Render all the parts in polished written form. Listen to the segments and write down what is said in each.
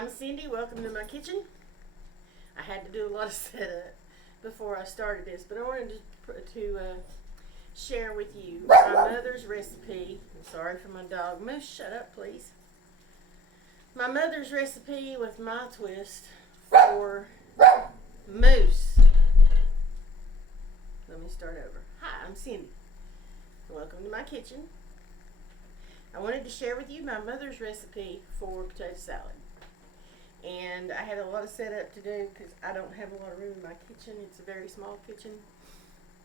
I'm Cindy. Welcome to my kitchen. I had to do a lot of setup before I started this, but I wanted to share with you my mother's recipe. I'm sorry for my dog. Moose, shut up, please. My mother's recipe with my twist for mousse. Let me start over. Hi, I'm Cindy. Welcome to my kitchen. I wanted to share with you my mother's recipe for potato salad. And I had a lot of setup to do because I don't have a lot of room in my kitchen. It's a very small kitchen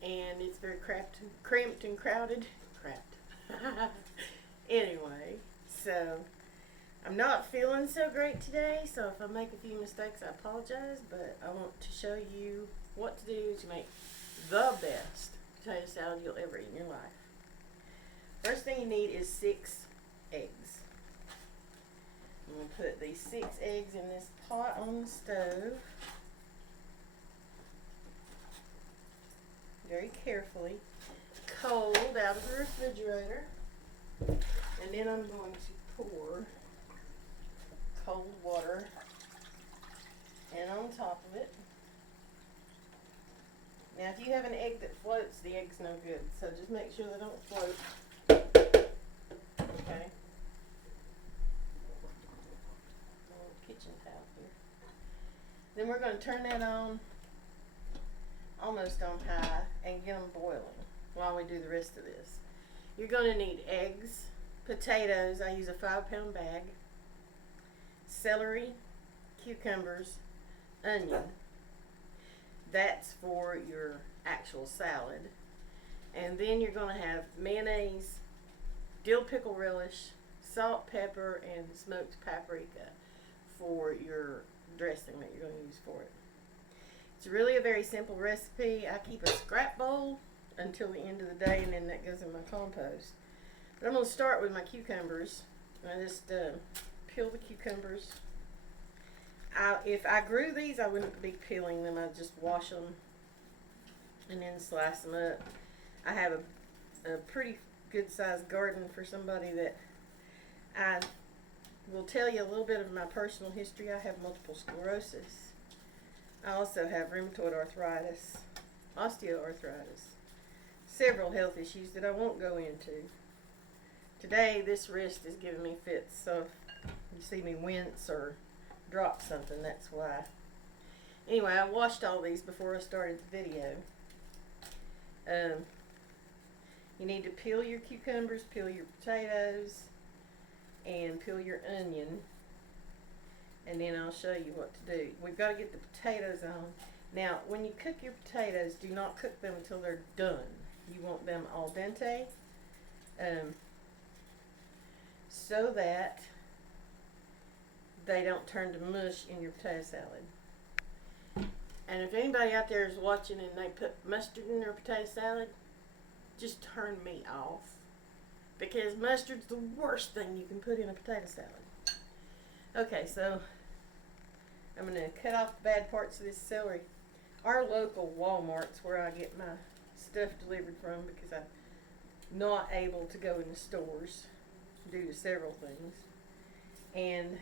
and it's very cramped and crowded. Anyway, so I'm not feeling so great today, so if I make a few mistakes, I apologize, but I want to show you what to do to make the best potato salad you'll ever eat in your life. First thing you need is 6 eggs. I'm going to put these 6 eggs in this pot on the stove very carefully, cold out of the refrigerator, and then I'm going to pour cold water in on top of it. Now if you have an egg that floats, the egg's no good, so just make sure they don't float. Okay. Kitchen towel here. Then we're going to turn that on almost on high and get them boiling while we do the rest of this. You're going to need eggs, potatoes. I use a 5-pound bag, celery, cucumbers, onion. That's for your actual salad. And then you're going to have mayonnaise, dill pickle relish, salt, pepper, and smoked paprika for your dressing that you're going to use for it. It's really a very simple recipe. I keep a scrap bowl until the end of the day, and then that goes in my compost. But I'm going to start with my cucumbers. I just peel the cucumbers. If I grew these, I wouldn't be peeling them. I'd just wash them and then slice them up. I have a pretty good sized garden for somebody that I will tell you a little bit of my personal history. I have multiple sclerosis. I also have rheumatoid arthritis, osteoarthritis, several health issues that I won't go into. Today this wrist is giving me fits, so if you see me wince or drop something, that's why. Anyway, I washed all these before I started the video. You need to peel your cucumbers, peel your potatoes, and peel your onion. And then I'll show you what to do. We've got to get the potatoes on. Now, when you cook your potatoes, do not cook them until they're done. You want them al dente, so that they don't turn to mush in your potato salad. And if anybody out there is watching and they put mustard in their potato salad, just turn me off, because mustard's the worst thing you can put in a potato salad. Okay, so I'm going to cut off the bad parts of this celery. Our local Walmart's where I get my stuff delivered from, because I'm not able to go in the stores due to several things. And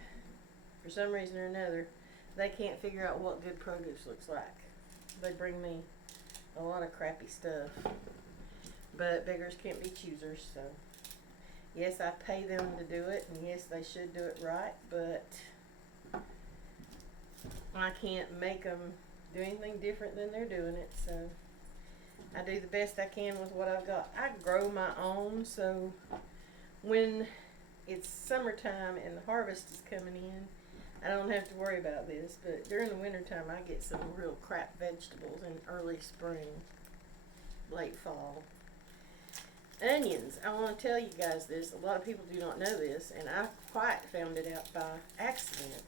for some reason or another, they can't figure out what good produce looks like. They bring me a lot of crappy stuff. But beggars can't be choosers, so yes, I pay them to do it, and yes, they should do it right, but I can't make them do anything different than they're doing it, so I do the best I can with what I've got. I grow my own, so when it's summertime and the harvest is coming in, I don't have to worry about this, but during the wintertime, I get some real crap vegetables in early spring, late fall. Onions. I want to tell you guys this. A lot of people do not know this, and I quite found it out by accident.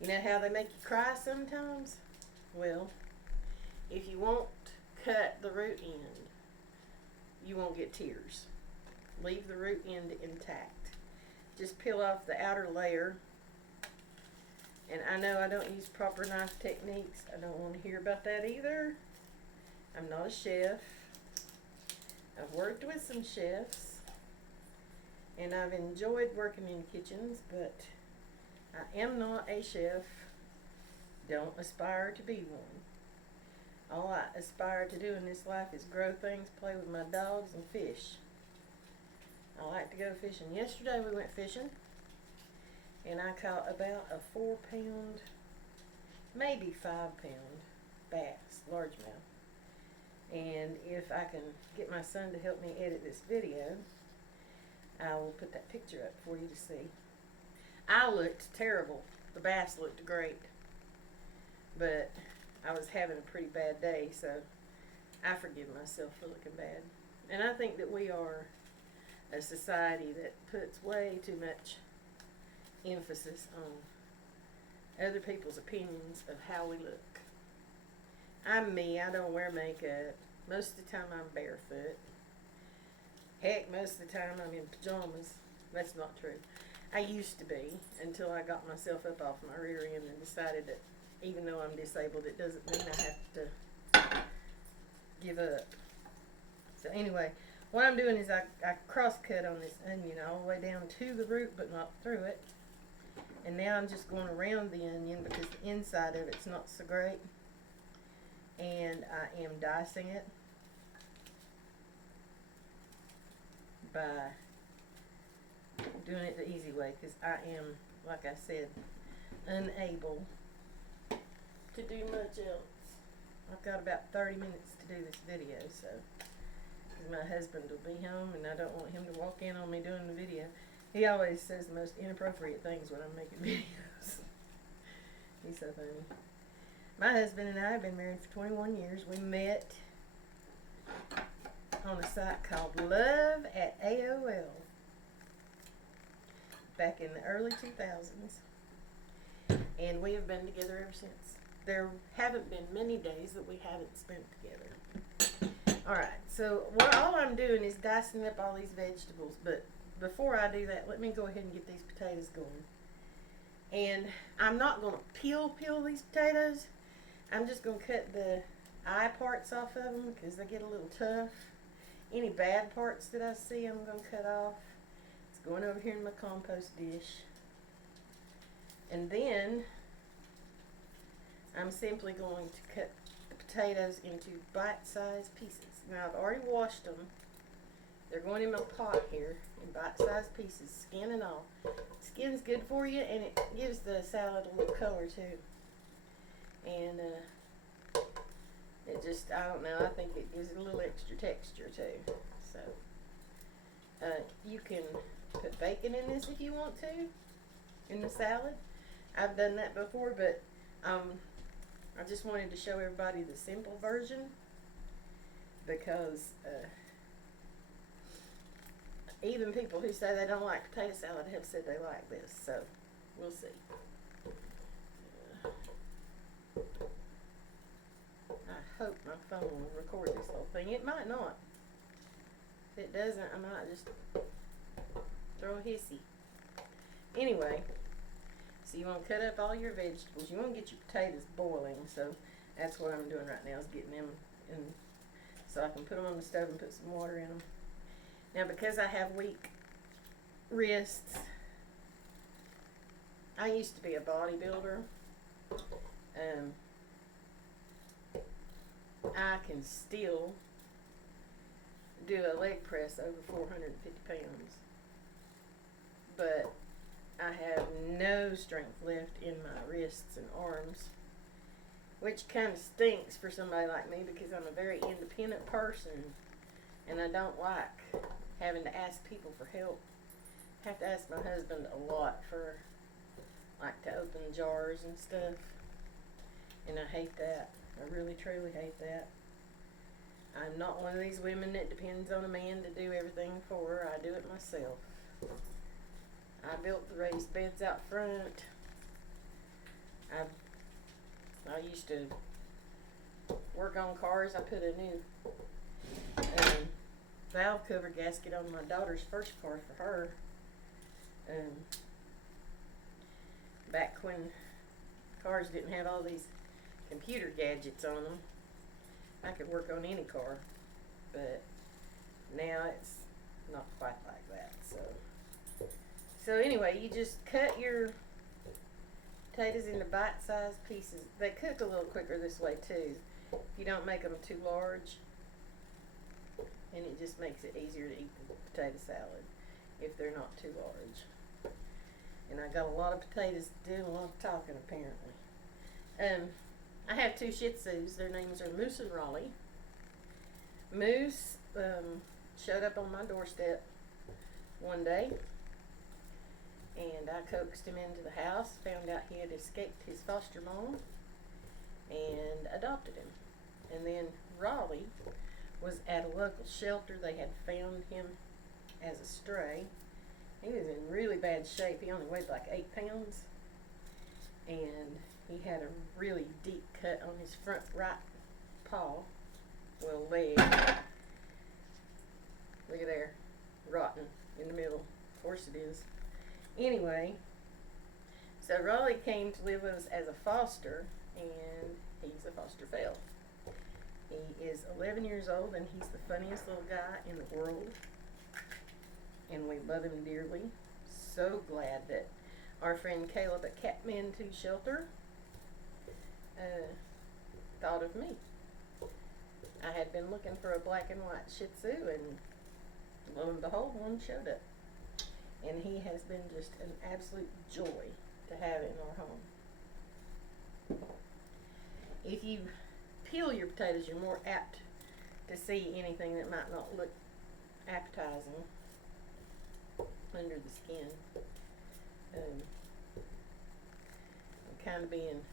You know how they make you cry sometimes? Well, if you won't cut the root end, you won't get tears. Leave the root end intact. Just peel off the outer layer. And I know I don't use proper knife techniques. I don't want to hear about that either. I'm not a chef. I've worked with some chefs, and I've enjoyed working in kitchens, but I am not a chef. Don't aspire to be one. All I aspire to do in this life is grow things, play with my dogs, and fish. I like to go fishing. Yesterday we went fishing, and I caught about a 4-pound, maybe 5-pound bass, largemouth. And if I can get my son to help me edit this video, I will put that picture up for you to see. I looked terrible. The bass looked great. But I was having a pretty bad day, so I forgive myself for looking bad. And I think that we are a society that puts way too much emphasis on other people's opinions of how we look. I'm me. I don't wear makeup. Most of the time I'm barefoot. Heck, most of the time I'm in pajamas. That's not true. I used to be, until I got myself up off my rear end and decided that even though I'm disabled, it doesn't mean I have to give up. So anyway, what I'm doing is I cross-cut on this onion all the way down to the root, but not through it. And now I'm just going around the onion because the inside of it's not so great. And I am dicing it by doing it the easy way because I am, like I said, unable to do much else. I've got about 30 minutes to do this video, so because my husband will be home and I don't want him to walk in on me doing the video. He always says the most inappropriate things when I'm making videos. He's so funny. My husband and I have been married for 21 years. We met on a site called Love at AOL back in the early 2000s. And we have been together ever since. There haven't been many days that we haven't spent together. Alright, so all I'm doing is dicing up all these vegetables. But before I do that, let me go ahead and get these potatoes going. And I'm not going to peel these potatoes. I'm just going to cut the eye parts off of them because they get a little tough. Any bad parts that I see, I'm going to cut off. It's going over here in my compost dish. And then I'm simply going to cut the potatoes into bite-sized pieces. Now I've already washed them. They're going in my pot here in bite-sized pieces, skin and all. Skin's good for you, and it gives the salad a little color too. And it just, I don't know, I think it gives it a little extra texture too. So you can put bacon in this if you want to, in the salad. I've done that before, but I just wanted to show everybody the simple version because even people who say they don't like potato salad have said they like this, so we'll see. I hope my phone will record this whole thing. It might not. If it doesn't, I might just throw a hissy. Anyway, so you want to cut up all your vegetables. You want to get your potatoes boiling, so that's what I'm doing right now is getting them in so I can put them on the stove and put some water in them. Now, because I have weak wrists, I used to be a bodybuilder. I can still do a leg press over 450 pounds, but I have no strength left in my wrists and arms, which kind of stinks for somebody like me because I'm a very independent person and I don't like having to ask people for help. I have to ask my husband a lot for, like, to open jars and stuff, and I hate that. I really truly hate that. I'm not one of these women that depends on a man to do everything for her. I do it myself. I built the raised beds out front. I used to work on cars. I put a new valve cover gasket on my daughter's first car for her. Back when cars didn't have all these computer gadgets on them, I could work on any car, but now it's not quite like that. So anyway, you just cut your potatoes into bite-sized pieces. They cook a little quicker this way too. If you don't make them too large, and it just makes it easier to eat the potato salad if they're not too large. And I got a lot of potatoes doing a lot of talking apparently. I have 2 Shih Tzus. Their names are Moose and Raleigh. Moose showed up on my doorstep one day, and I coaxed him into the house, found out he had escaped his foster mom, and adopted him. And then Raleigh was at a local shelter. They had found him as a stray. He was in really bad shape. He only weighed like 8 pounds, and he had a really deep cut on his front right paw, well, leg. Look at there, rotten in the middle. Of course it is. Anyway, so Raleigh came to live with us as a foster, and he's a foster fail. He is 11 years old, and he's the funniest little guy in the world, and we love him dearly. So glad that our friend Caleb at Catman 2 Shelter thought of me. I had been looking for a black and white Shih Tzu, and lo and behold, one showed up. And he has been just an absolute joy to have in our home. If you peel your potatoes, you're more apt to see anything that might not look appetizing under the skin. I'm kind of being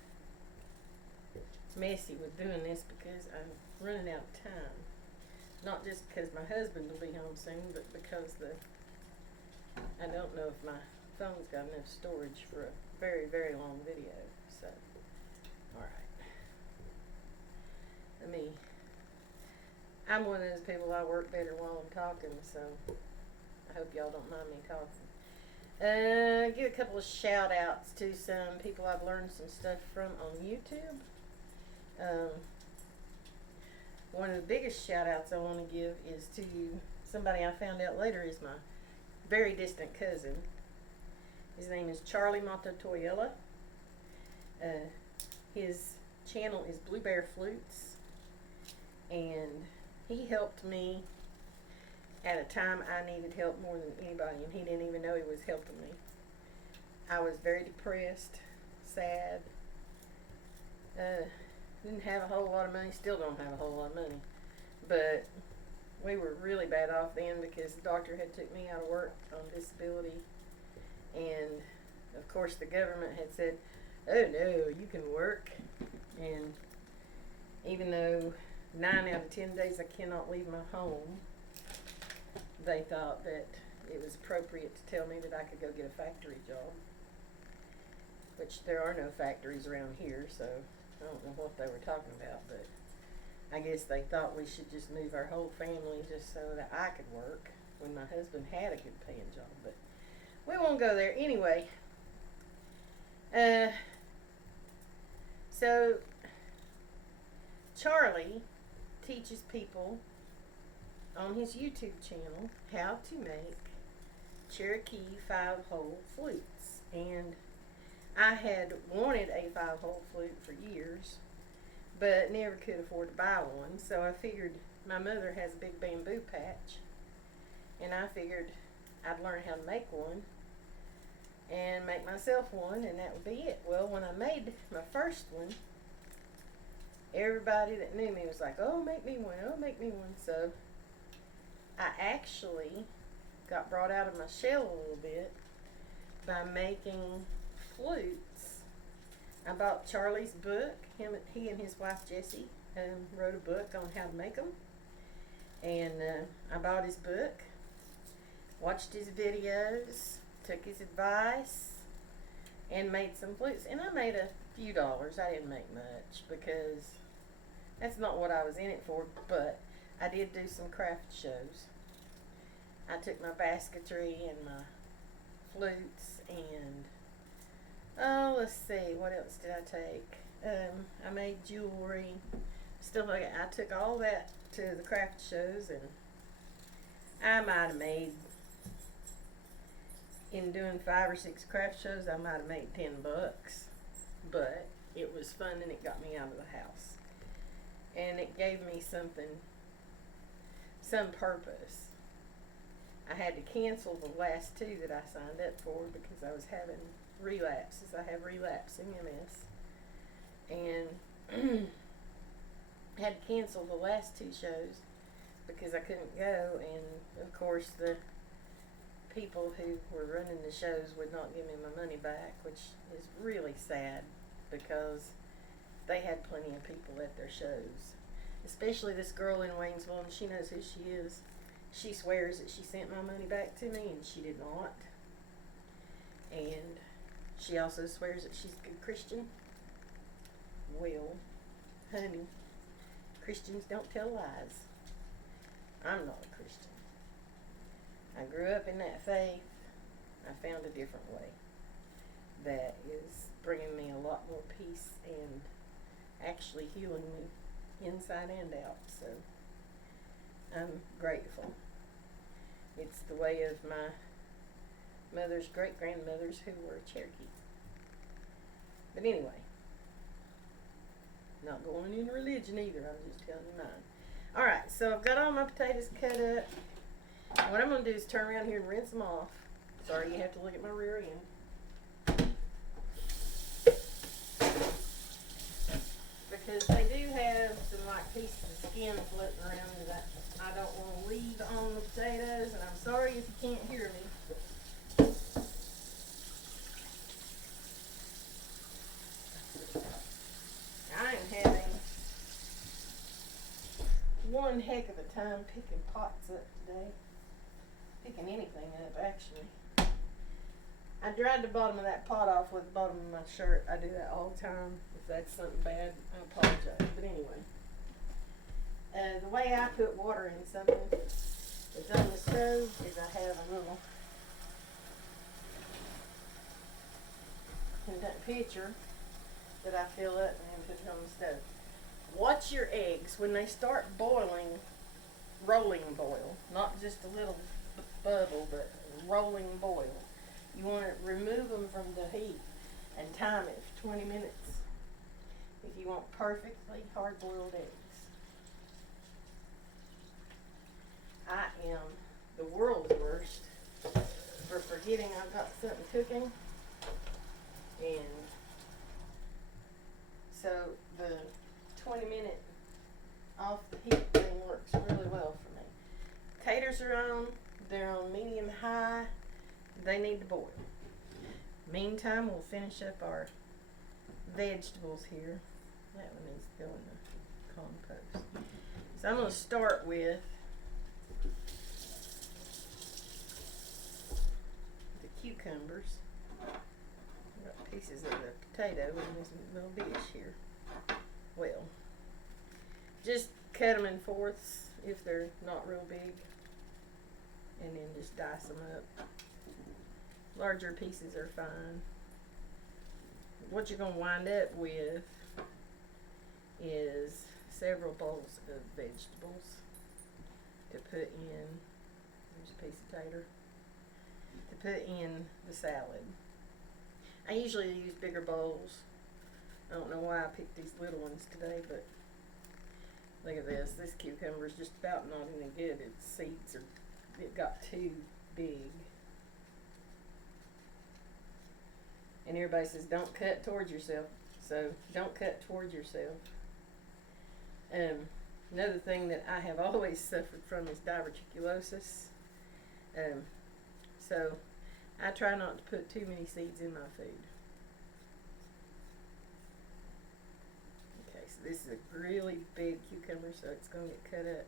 messy with doing this because I'm running out of time. Not just because my husband will be home soon, but because I don't know if my phone's got enough storage for a very, very long video. So, alright. I'm one of those people, I work better while I'm talking, so I hope y'all don't mind me talking. Give a couple of shout outs to some people I've learned some stuff from on YouTube. One of the biggest shout outs I want to give is to somebody I found out later is my very distant cousin. His name is Charlie Matatoyella. His channel is Blue Bear Flutes, and he helped me at a time I needed help more than anybody, and he didn't even know he was helping me. I was very depressed, sad, didn't have a whole lot of money, still don't have a whole lot of money, but we were really bad off then because the doctor had took me out of work on disability, and of course the government had said, oh no, you can work, and even though 9 out of 10 days I cannot leave my home, they thought that it was appropriate to tell me that I could go get a factory job, which there are no factories around here, so I don't know what they were talking about, but I guess they thought we should just move our whole family just so that I could work when my husband had a good paying job, but we won't go there. Anyway, so Charlie teaches people on his YouTube channel how to make Cherokee 5-hole flutes, and I had wanted a 5-hole flute for years, but never could afford to buy one, so I figured my mother has a big bamboo patch, and I figured I'd learn how to make one and make myself one, and that would be it. Well, when I made my first one, everybody that knew me was like, oh, make me one, oh, make me one. So I actually got brought out of my shell a little bit by making flutes. I bought Charlie's book. He and his wife Jessie wrote a book on how to make them, and I bought his book, watched his videos, took his advice, and made some flutes. And I made a few dollars. I didn't make much because that's not what I was in it for, but I did do some craft shows. I took my basketry and my flutes and, oh, let's see, what else did I take? I made jewelry, stuff like that. I took all that to the craft shows, and I might have made, in doing 5 or 6 craft shows, I might have made $10. but it was fun and it got me out of the house. And it gave me some purpose. I had to cancel the last 2 that I signed up for because I was having relapses. I have relapsing MS. And I had to cancel the last 2 shows because I couldn't go, and of course the people who were running the shows would not give me my money back, which is really sad because they had plenty of people at their shows. Especially this girl in Waynesville, and she knows who she is. She swears that she sent my money back to me, and she did not. And she also swears that she's a good Christian. Well, honey, Christians don't tell lies. I'm not a Christian. I grew up in that faith. I found a different way that is bringing me a lot more peace and actually healing me inside and out. So I'm grateful. It's the way of my mother's great-grandmothers who were Cherokee. But anyway, not going into religion either. I'm just telling you mine. Alright, so I've got all my potatoes cut up. What I'm going to do is turn around here and rinse them off. Sorry, you have to look at my rear end. Because they do have some like pieces of skin floating around that I don't want to leave on the potatoes, and I'm sorry if you can't hear me. I am having one heck of a time picking pots up today. Picking anything up, actually. I dried the bottom of that pot off with the bottom of my shirt. I do that all the time. If that's something bad, I apologize. But anyway, the way I put water in something that's on the stove is I have a little pitcher that I fill up and then put it on the stove. Watch your eggs when they start boiling, rolling boil, not just a little bubble, but rolling boil. You want to remove them from the heat and time it for 20 minutes if you want perfectly hard-boiled eggs. I am the world's worst for forgetting I've got something cooking, and so the 20-minute off the heat thing works really well for me. Taters are on. They're on medium-high. They need to boil. Meantime, we'll finish up our vegetables here. That one needs to go in the compost. So I'm going to start with the cucumbers. I've got pieces of the potato in this little dish here. Well, just cut them in fourths if they're not real big, and then just dice them up. Larger pieces are fine. What you're going to wind up with is several bowls of vegetables to put in. There's a piece of tater. To put in the salad. I usually use bigger bowls. I don't know why I picked these little ones today, but look at this. This cucumber is just about not any good. Its seeds it got too big. And everybody says, don't cut towards yourself. So, don't cut towards yourself. Another thing that I have always suffered from is diverticulosis. So, I try not to put too many seeds in my food. Okay, so this is a really big cucumber, so it's going to get cut up.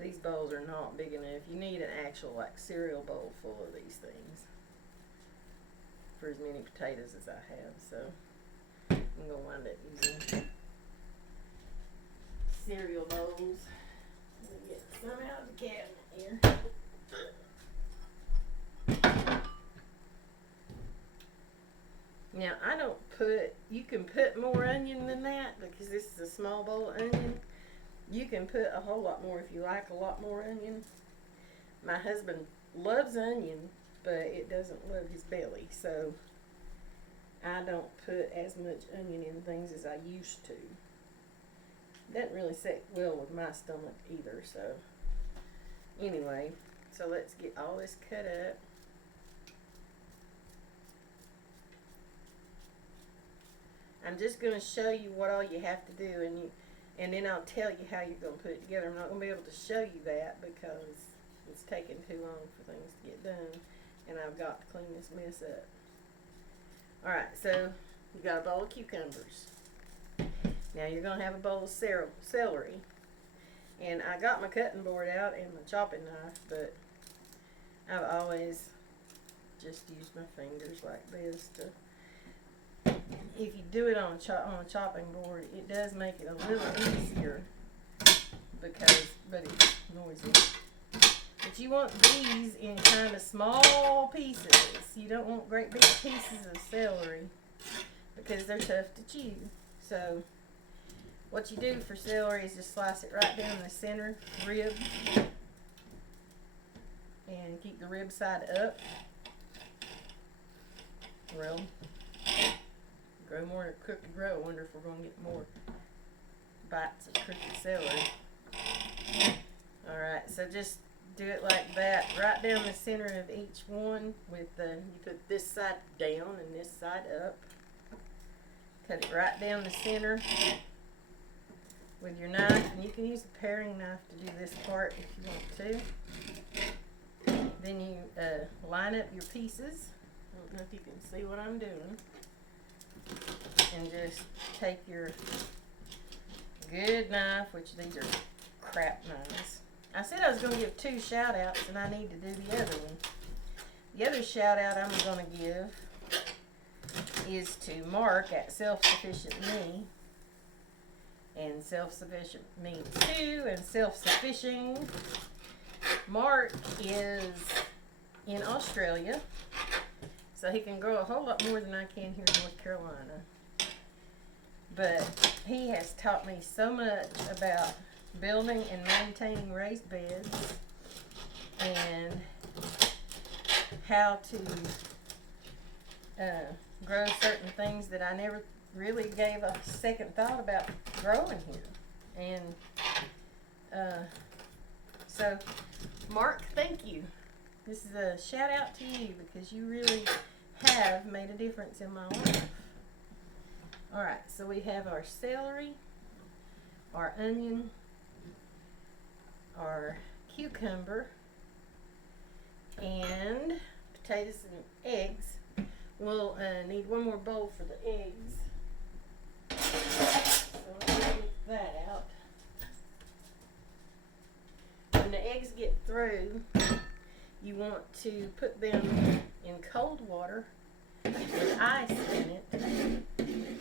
These bowls are not big enough. You need an actual cereal bowl full of these things for as many potatoes as I have. So I'm going to wind up using cereal bowls. Let me get some out of the cabinet here. Now I don't you can put more onion than that because this is a small bowl of onion. You can put a whole lot more if you like a lot more onion. My husband loves onion, but it doesn't love his belly. So I don't put as much onion in things as I used to. Doesn't really sit well with my stomach either, so anyway, so let's get all this cut up. I'm just going to show you what all you have to do, and then I'll tell you how you're going to put it together. I'm not going to be able to show you that because it's taking too long for things to get done, and I've got to clean this mess up. Alright, so you got a bowl of cucumbers. Now you're going to have a bowl of celery. And I got my cutting board out and my chopping knife, but I've always just used my fingers like this to... If you do it on a chopping board, it does make it a little easier but it's noisy. But you want these in kind of small pieces. You don't want great big pieces of celery because they're tough to chew. So what you do for celery is just slice it right down the center rib and keep the rib side up. Well, grow more crooked grow. I wonder if we're going to get more bites of crooked celery. Alright, so just do it like that, right down the center of each one with you put this side down and this side up. Cut it right down the center with your knife, and you can use a paring knife to do this part if you want to. Then you line up your pieces. I don't know if you can see what I'm doing. And just take your good knife, which these are crap knives. I said I was going to give 2 shout outs, and I need to do the other one. The other shout out I'm going to give is to Mark at Self-Sufficient Me. And Self-Sufficient Me 2 and Self-Sufficient. Mark is in Australia, so he can grow a whole lot more than I can here in North Carolina. But he has taught me so much about building and maintaining raised beds and how to grow certain things that I never really gave a second thought about growing here. And so Mark, thank you. This is a shout out to you because you really have made a difference in my life. Alright, so we have our celery, our onion, our cucumber, and potatoes and eggs. We'll need one more bowl for the eggs. So let's get that out. When the eggs get through, you want to put them in cold water with ice in it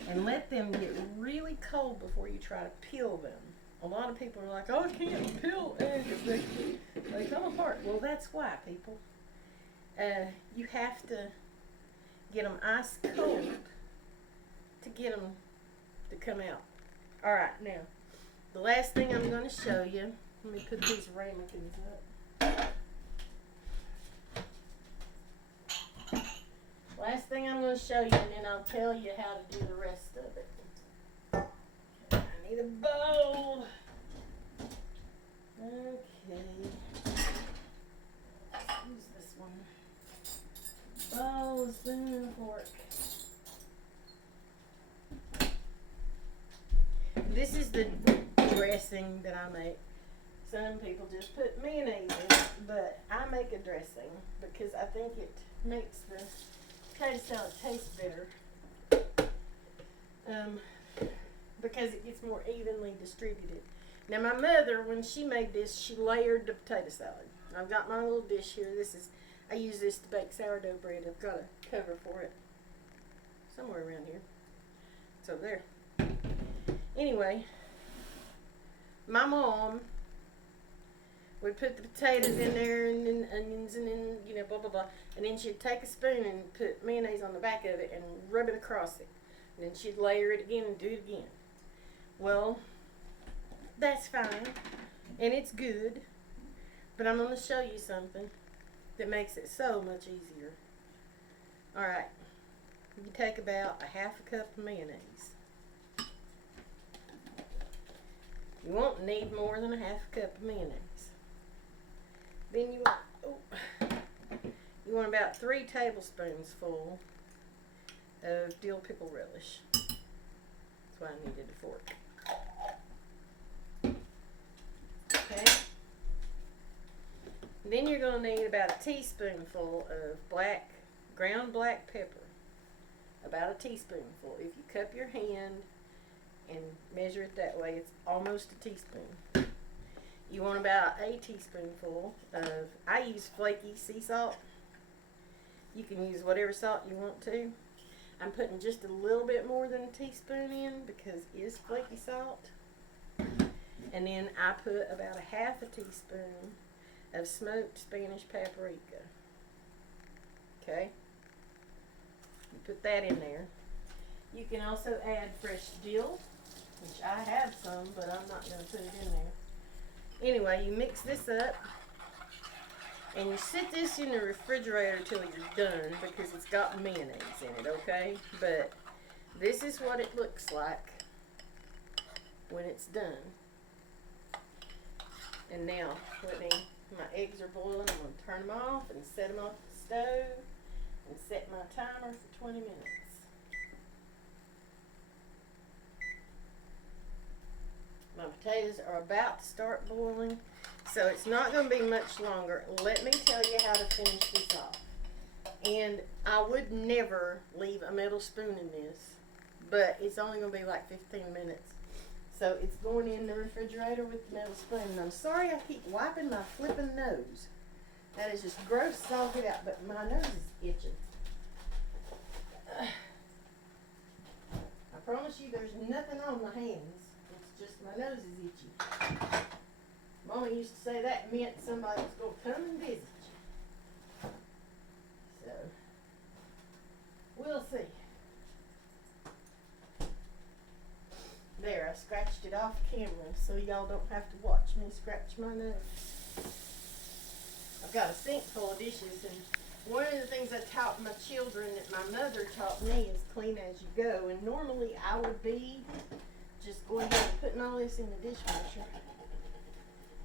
and let them get really cold before you try to peel them. A lot of people are like, oh, I can't peel eggs, they come apart. Well, that's why, people. You have to get them ice cold to get them to come out. Alright, now, the last thing I'm going to show you, let me put these ramekins up. Last thing I'm going to show you, and then I'll tell you how to do the rest of it. Okay, I need a bowl. Okay. Let's use this one. Bowl, spoon, and fork. This is the dressing that I make. Some people just put mayonnaise in it, but I make a dressing because I think it makes the potato salad taste better. Because it gets more evenly distributed. Now my mother, when she made this, she layered the potato salad. I've got my little dish here. I use this to bake sourdough bread. I've got a cover for it somewhere around here. It's over there. Anyway, my mom would put the potatoes in there and then onions and then, blah, blah, blah. And then she'd take a spoon and put mayonnaise on the back of it and rub it across it. And then she'd layer it again and do it again. Well, that's fine. And it's good. But I'm going to show you something that makes it so much easier. Alright. you take about a half a cup of mayonnaise. You won't need more than a half a cup of mayonnaise. Then you want about 3 tablespoons full of dill pickle relish. That's why I needed a fork. Okay. Then you're going to need about a teaspoonful of ground black pepper. About a teaspoonful. If you cup your hand and measure it that way, it's almost a teaspoon. You want about a teaspoonful of, I use flaky sea salt. You can use whatever salt you want to. I'm putting just a little bit more than a teaspoon in because it is flaky salt. And then I put about a half a teaspoon of smoked Spanish paprika. Okay? You put that in there. You can also add fresh dill, which I have some, but I'm not going to put it in there. Anyway, you mix this up, and you sit this in the refrigerator till you're done because it's got mayonnaise in it, okay? But this is what it looks like when it's done. And now, my eggs are boiling. I'm going to turn them off and set them off the stove and set my timer for 20 minutes. My potatoes are about to start boiling, so it's not going to be much longer. Let me tell you how to finish this off. And I would never leave a metal spoon in this, but it's only going to be like 15 minutes. So it's going in the refrigerator with the metal spoon. And I'm sorry I keep wiping my flipping nose. That is just gross as all get out, but my nose is itching. I promise you there's nothing on my hands. It's just my nose is itchy. Mama used to say that meant somebody was going to come and visit you. So, we'll see. There, I scratched it off camera so y'all don't have to watch me scratch my nose. I've got a sink full of dishes, and one of the things I taught my children that my mother taught me is clean as you go. And normally I would be just going ahead and putting all this in the dishwasher.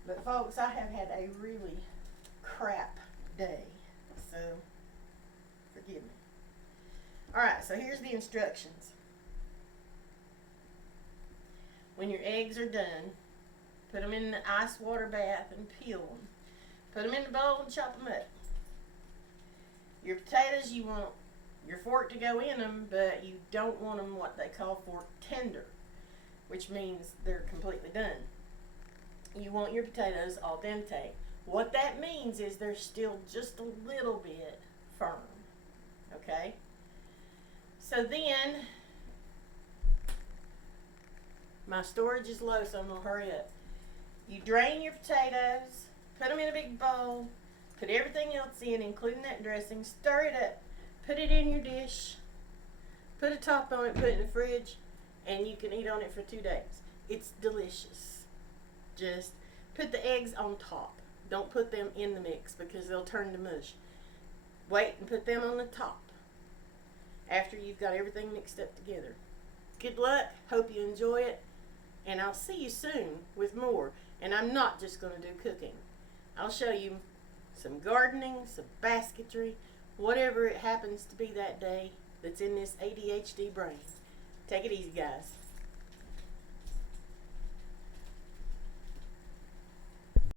But folks, I have had a really crap day, so forgive me. Alright, so here's the instructions. When your eggs are done, put them in the ice water bath and peel them. Put them in the bowl and chop them up. Your potatoes, you want your fork to go in them, but you don't want them what they call fork tender, which means they're completely done. You want your potatoes al dente. What that means is they're still just a little bit firm. Okay? So then, my storage is low, so I'm going to hurry up. You drain your potatoes, put them in a big bowl, put everything else in, including that dressing, stir it up, put it in your dish, put a top on it, put it in the fridge, and you can eat on it for 2 days. It's delicious. Just put the eggs on top. Don't put them in the mix because they'll turn to mush. Wait and put them on the top after you've got everything mixed up together. Good luck. Hope you enjoy it. And I'll see you soon with more. And I'm not just going to do cooking. I'll show you some gardening, some basketry, whatever it happens to be that day that's in this ADHD brain. Take it easy, guys.